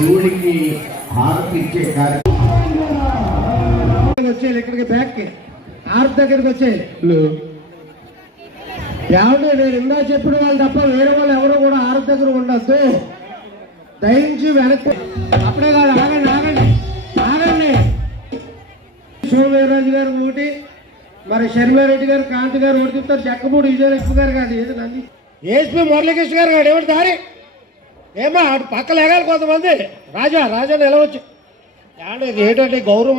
శివుడికి హారతి ఇచ్చే కార్యక్రమం వచ్చేది ఇక్కడికి బ్యాక్కి హారతి దగ్గరికి వచ్చేది ఏమంటే నేను ఇందా చెప్పిన వాళ్ళు తప్ప వేరే వాళ్ళు ఎవరు కూడా హారతి దగ్గర ఉండొద్దు, దయించి వెనక్కి. అప్పుడే కాదు, ఆగండి ఆగండి ఆగండి. సోమవీర్రాజు గారు ఒకటి, మరి షర్మిలారెడ్డి గారు, కాంతి గారు ఒకటి చెప్తారు, జక్కపూడి విజయలక్ష్మి గారు కాదు, ఏది నంది ఏఎస్పీ మురళీకృష్ణ గారు కాదు, ఏమిటి దారి ఏమా అటు పక్కలు ఎగాలి కొంతమంది. రాజా నిలవచ్చు. ఏంటంటే గౌరవం